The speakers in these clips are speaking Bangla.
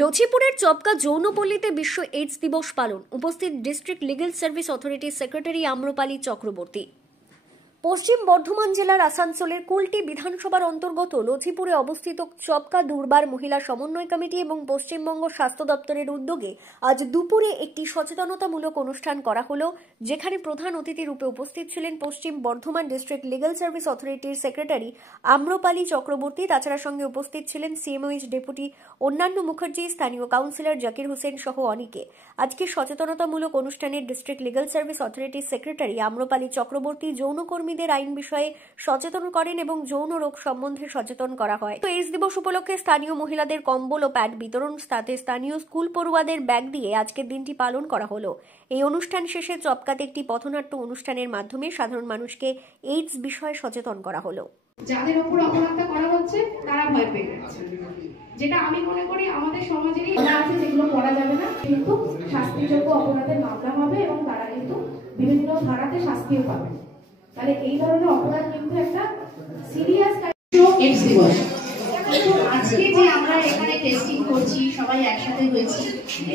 লছিপুরের চপকা যৌনপল্লীতে বিশ্ব এইডস দিবস পালন। উপস্থিত ডিস্ট্রিক্ট লিগ্যাল সার্ভিস অথরিটির সেক্রেটারি আম্রপালি চক্রবর্তী। পশ্চিম বর্ধমান জেলার আসানসোলের কুলটি বিধানসভার অন্তর্গত লছিপুরে অবস্থিত চপকা দুর্বার মহিলা সমন্বয় কমিটি এবং পশ্চিমবঙ্গ স্বাস্থ্য দপ্তরের উদ্যোগে আজ দুপুরে একটি সচেতনতামূলক অনুষ্ঠান করা হলো, যেখানে প্রধান অতিথি রূপে উপস্থিত ছিলেন পশ্চিম বর্ধমান ডিস্ট্রিক্ট লিগ্যাল সার্ভিস অথরিটির সেক্রেটারি আম্রপালি চক্রবর্তী। তাছাড়া সঙ্গে উপস্থিত ছিলেন সিএমওএইচ ডেপুটি অন্যান্য মুখার্জি, স্থানীয় কাউন্সিলর জাকির হোসেন সহ অনেকে। আজকে সচেতনতামূলক অনুষ্ঠানে ডিস্ট্রিক্ট লিগ্যাল সার্ভিস অথরিটির সেক্রেটারি আম্রপালি চক্রবর্তী যৌনকর্মী আইন বিষয়ে সচেতন করেন এবং যৌন রোগ সম্বন্ধে সচেতন করা হয়। তো এইডস দিবস উপলক্ষে স্থানীয় মহিলাদের কম্বল ও প্যাড বিতরণ, সাথে স্থানীয় স্কুল পড়ুয়াদের ব্যাগ দিয়ে আজকের দিনটি পালন করা হলো। এই অনুষ্ঠান শেষে চপকাতে একটি পথনাট্য অনুষ্ঠানের মাধ্যমে সাধারণ মানুষকে এইডস বিষয়ে সচেতন করা হলো। যাদের উপর অপরাধটা করা হচ্ছে তারা ভয় পেয়ে যাচ্ছে, যেটা আমি মনে করি আমাদের সমাজেরই আছে, যেগুলো করা যাবে না, কিন্তু শাস্তিযোগ্য অপরাধের মামলা হবে এবং তারা কিন্তু বিভিন্ন ধারাতে শাস্তিও পাবে। তাহলে এই ধরনের অপরাধ কিন্তু একটা সিরিয়াস এইডস দিবস। কিন্তু আজকে যে আমরা এখানে টেস্টিং করছি, সবাই একসাথে হয়েছি,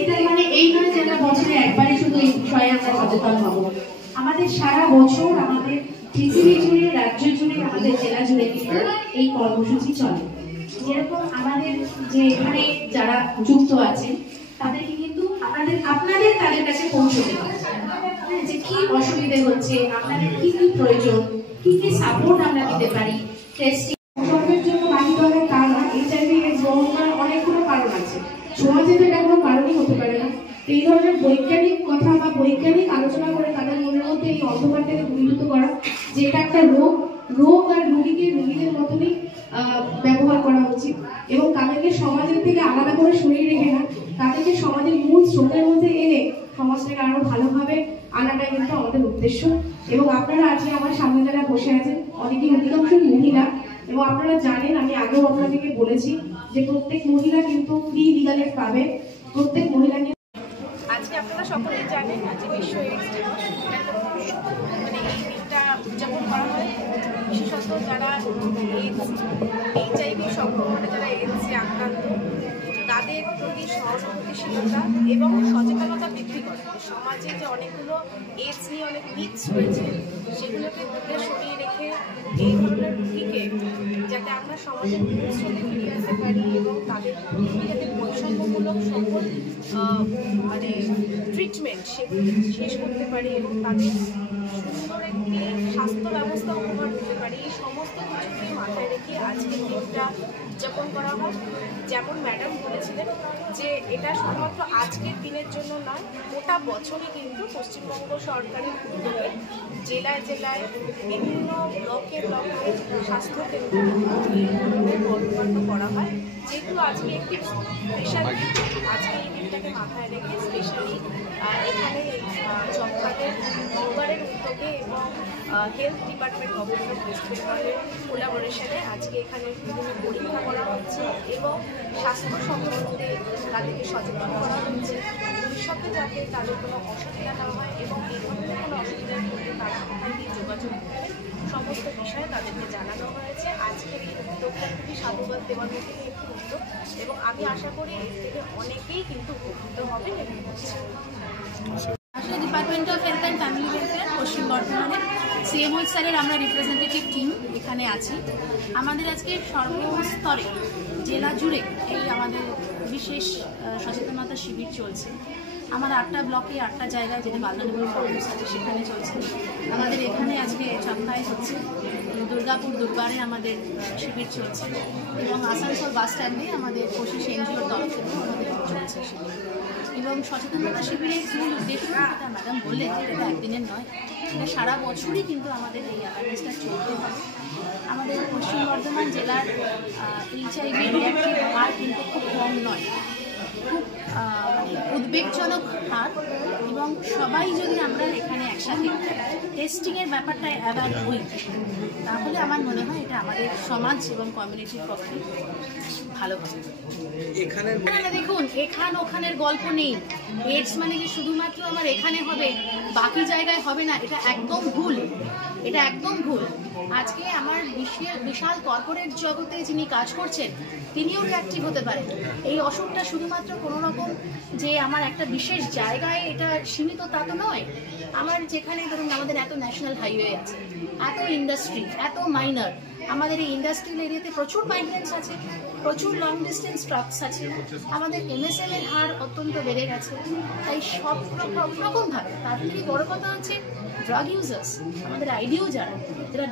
এটা মানে এই নয় যে আমরা বছরে একবারই শুধু এই বিষয়ে আমরা সচেতন হব। আমাদের সারা বছর আমাদের পৃথিবী জুড়ে, রাজ্য জুড়ে, আমাদের জেলা জুড়ে কিন্তু এই কর্মসূচি চলে। যেরকম আমাদের যে এখানে যারা যুক্ত আছেন তাদেরকে কিন্তু আপনাদের তাদের কাছে পৌঁছতে হবে যে কি অসুবিধে হচ্ছে, আপনাদের কি কি প্রয়োজন, কি কি সাপোর্ট আমরা দিতে পারি। টেস্টিং সর্বের জন্য বাকি ধরনের কারণ এইচআইভি এডস হওয়ার অনেকগুলো কারণ আছে, সমাজে তো এটা কোনো কারণই হতে পারে না। এই ধরনের বৈজ্ঞানিক কথা বা বৈজ্ঞানিক আলোচনা করে তাদের মনের মধ্যে এই অন্ধকারটাকে দূরীভূত করা যে এটা একটা রোগ আর রোগীদের মতনই ব্যবহার করা উচিত এবং তাদেরকে সমাজের থেকে আলাদা করে সরিয়ে রেখে না, তাদেরকে সমাজের মূল স্রোতের মধ্যে এনে সমাজটাকে আরো ভালোভাবে আনাটাই কিন্তু আমাদের উদ্দেশ্য। এবং আপনারা আজকে আমার সামনে যারা বসে আছেন অনেকেই অধিকাংশ মহিলা, এবং আপনারা জানেন আমি আগেও আপনাদেরকে বলেছি যে প্রত্যেক মহিলা কিন্তু ফ্রি লিগ্যাল এড পাবে। প্রত্যেক মহিলাকে আজকে আপনারা সকলেই জানেন আজকে বিশ্ব এইডস দিবস। মানে এই দিনটা উদযাপন করা হয় বিশেষত যারা এইচআইভি সংক্রমণে যারা এইডসে আক্রান্ত তাদের প্রতি সহানুভূতিশীলতা এবং সচেতনতা বৃদ্ধি করে। সমাজে যে অনেকগুলো এইডস নিয়ে অনেক মিথস রয়েছে সেগুলোকে দূরে সরিয়ে রেখে এই ধরনের রোগীকে যাতে আমরা সমাজের স্রোতে ফিরিয়ে আনতে পারি এবং তাদের যাতে বৈষম্যমূলক সকল মানে ট্রিটমেন্ট সেগুলো শেষ করতে পারি এবং তাদের সুন্দর একটি স্বাস্থ্য ব্যবস্থা উপহার দিতে পারি, এই সমস্ত কিছুকে মাথায় রেখে আজকের দিনটা উদযাপন করা হয়। যেমন ম্যাডাম বলেছিলেন যে এটা শুধুমাত্র আজকের দিনের জন্য নয়, গোটা বছরই কিন্তু পশ্চিমবঙ্গ সরকারের উদ্যোগে জেলায় জেলায় বিভিন্ন ব্লকে স্বাস্থ্যকেন্দ্রে এই ধরনের কর্মকাণ্ড করা হয়, যেগুলো আজকে একটি স্পেশাল আজকে এই দিনটাকে মাথায় রেখে স্পেশালি এখানে চপকাদের দুর্বারের উদ্যোগে এবং হেলথ ডিপার্টমেন্ট গভর্নমেন্ট ওয়েস্ট বেঙ্গলের কোলাবোরেশনে আজকে এখানে বিভিন্ন পরীক্ষা করা হচ্ছে এবং স্বাস্থ্য সম্বন্ধে তাদেরকে সচেতন করা হচ্ছে, ভবিষ্যতে যাতে তাদের কোনো অসুবিধা না হয় এবং এই ধরনের কোনো অসুবিধার মধ্যে তারা কোথায় গিয়ে যোগাযোগ করবে সমস্ত বিষয়ে তাদেরকে জানানো হয়েছে। আজকের এই উদ্যোগটা খুবই সাধুবাদ দেওয়ার মধ্যে একটি উদ্যোগ এবং আমি আশা করি এর থেকে অনেকেই কিন্তু উপকৃত হবেন এবং হচ্ছে। আসলে department of health and family welfare পশ্চিম বর্ধমানের সিএমওইচ স্যারের আমরা রিপ্রেজেন্টেটিভ টিম এখানে আছি। আমাদের আজকে সর্বস্তরে জেলা জুড়ে এই আমাদের বিশেষ সচেতনতা শিবির চলছে। আমার 8টা ব্লকে 8টা জায়গায় যেটা বাল্যনিবারণ প্রোগ্রাম আছে সেখানে চলছে। আমাদের এখানে আজকে চপকায় হচ্ছে, দুর্গাপুর দুর্বারে আমাদের শিবির চলছে এবং আসানসোল বাস স্ট্যান্ডে আমাদের কোশিশ এনজিওর তরফ থেকেও আমাদের চলছে শিবির। এবং সচেতনতা শিবিরের মূল উদ্দেশ্য যেটা ম্যাডাম বললেন যে এটা একদিনের নয়, এটা সারা বছরই কিন্তু আমাদের এই অ্যাওয়ারনেসটা চলতে হবে। আমাদের পশ্চিম বর্ধমান জেলার এইচআইভি রিঅ্যাক্টিভ হার কিন্তু খুব কম নয়, খুব উদ্বেগজনক হার, এবং সবাই যদি আমরা এখানে একসাথে টেস্টিংয়ের ব্যাপারটা অ্যাওয়ার হই তাহলে আমার মনে হয় এটা আমাদের সমাজ এবং কমিউনিটির পক্ষে ভালো হবে। এখানে না না দেখুন, এখান ওখানের গল্প নেই। এইডস মানে যে শুধুমাত্র আমার এখানে হবে, বাকি জায়গায় হবে না, এটা একদম ভুল। এটা একদম ভুল। আজকে আমার বিশাল কর্পোরেট জগতে যিনি কাজ করছেন তিনিও রিঅ্যাক্টিভ হতে পারেন। এই অসুখটা শুধুমাত্র কোনো রকম যে আমার একটা বিশেষ জায়গায় এটা সীমিত তা তো নয়। আমার যেখানে ধরুন আমাদের এত ন্যাশনাল হাইওয়ে আছে, এত ইন্ডাস্ট্রি, এত মাইনার, আমাদের এই ইন্ডাস্ট্রিয়াল এরিয়াতে প্রচুর মাইগ্রেন্টস আছে, প্রচুর লং ডিস্টেন্স ট্রাকস আছে, আমাদের MSM এর হার অত্যন্ত বেড়ে গেছে। তাই সব রকমভাবে তার থেকে বড় কথা হচ্ছে ড্রাগ ইউজার্স, আমাদের আইডিও যারা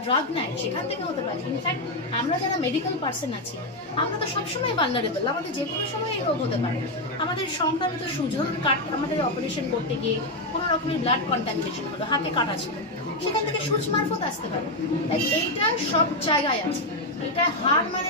ড্রাগ নেয় সেখান থেকে হতে পারে। ইনফ্যাক্ট আমরা যারা মেডিকেল পার্সন আছি আমরা তো সবসময় ভালনারেবল, আমাদের যে কোনো সময় এই রোগ হতে পারে। আমাদের সংক্রামিত সুজন আমাদের অপারেশন করতে গিয়ে কোনো রকমের ব্লাড কন্টামিনেশন হলো, হাতে কাটা ছিল, সেখান থেকে সূচ মারফত আসতে পারে। তাই এইটা সব জায়গায় আছে। এটা হার মানে